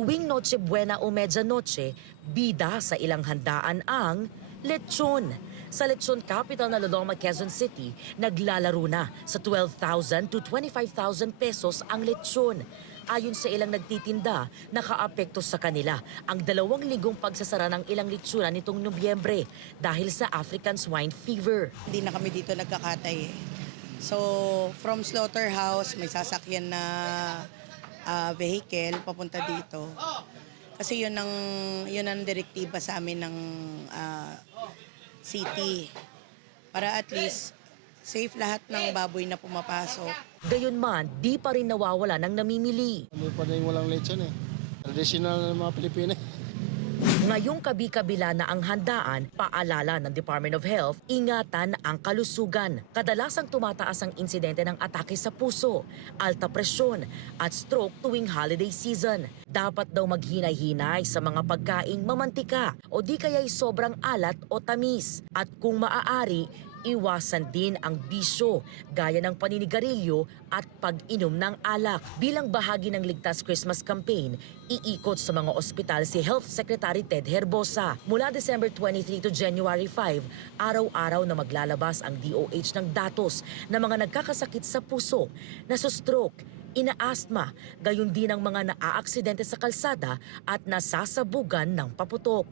Tuwing Noche Buena o Medianoche, bida sa ilang handaan ang lechon. Sa lechon capital na Loloma, Quezon City, naglalaro na sa 12,000 to 25,000 pesos ang lechon. Ayon sa ilang nagtitinda, nakaapekto sa kanila ang 2 linggong pagsasara ng ilang lechonan nitong Nobyembre dahil sa African swine fever. Hindi na kami dito nagkakatay eh. So, from slaughterhouse, may sasakyan na vehicle papunta dito. Kasi yun ang direktiba sa amin ng city. Para at least safe lahat ng baboy na pumapasok. Gayunman, di pa rin nawawala ng namimili. May pa rin walang lechon eh. Traditional ng mga Pilipino. Ngayong kabi-kabila na ang handaan, paalala ng Department of Health, ingatan ang kalusugan. Kadalasang tumataas ang insidente ng atake sa puso, alta presyon at stroke tuwing holiday season. Dapat daw maghinay-hinay sa mga pagkaing mamantika o di kaya'y sobrang alat o tamis. At kung maaari, iwasan din ang bisyo gaya ng paninigarilyo at pag-inom ng alak. Bilang bahagi ng Ligtas Christmas Campaign, iikot sa mga ospital si Health Secretary Ted Herbosa. Mula December 23 to January 5, araw-araw na maglalabas ang DOH ng datos ng mga nagkakasakit sa puso, nasustroke, ina-asthma, gayon din ang mga naaaksidente sa kalsada at nasasabugan ng paputok.